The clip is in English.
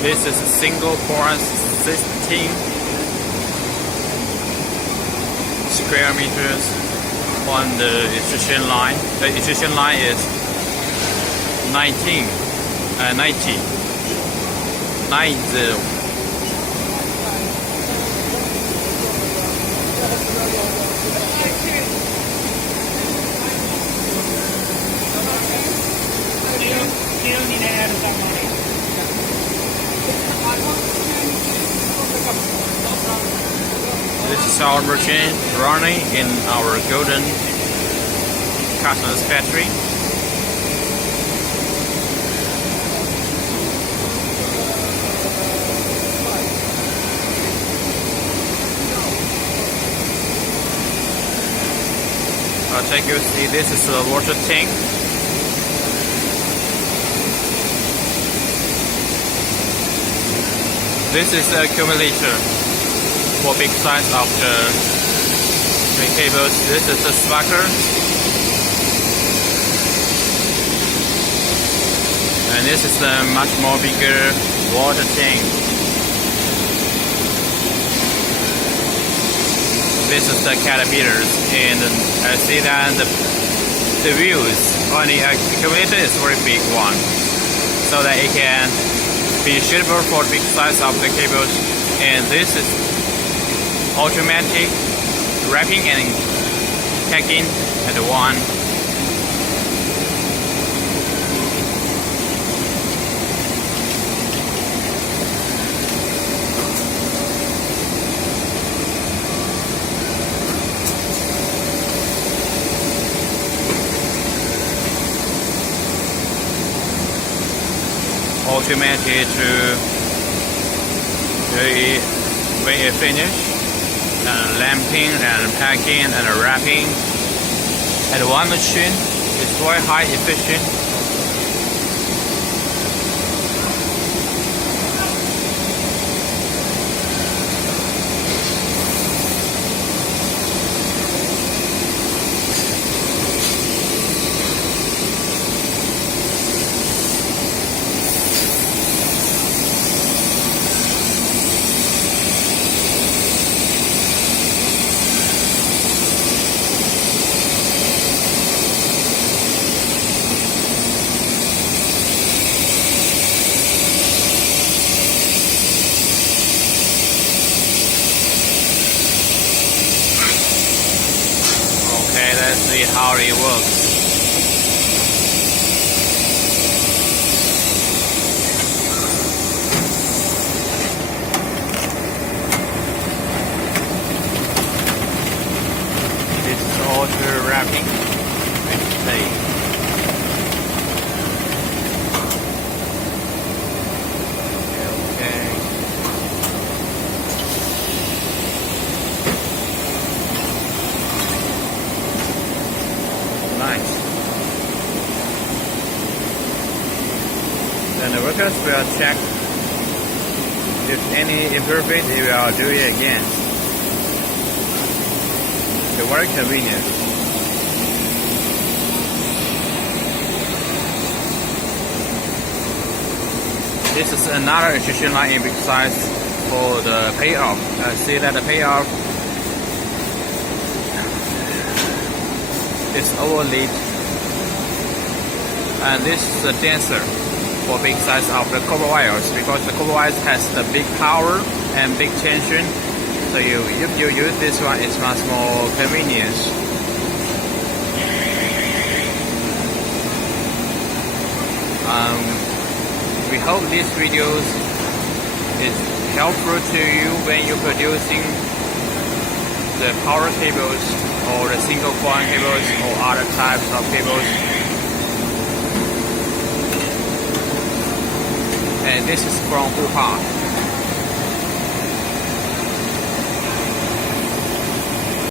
This is a single port 16 square meters on the extrusion line. The extrusion line is 90. 90. This is our machine running in our golden customer's factory. I'll take you to see this is the water tank. This is the accumulator for big size of the cables. This is the sparker, and this is the much more bigger water tank. This is the caterpillars, and I see that the wheels on the accumulator is very big one, so that it can be suitable for big size of the cables. And this is automatic wrapping and packing at one. Automatic to when you finish, and lamping and packing and wrapping at one machine. It's very high efficient. Let's see how it works. This is auto wrapping. Let's see. Nice. Then the workers will check if any imperfect, they will do it again. It's very convenient. This is another extrusion line in big size for the payoff. See that the payoff is overlaid, and this is the denser for big size of the copper wires, because the copper wires has the big power and big tension. So if you use this one, it's much more convenient. We hope this video is helpful to you when you're producing the power cables or the single coil cables or other types of cables. And this is from Whatapp.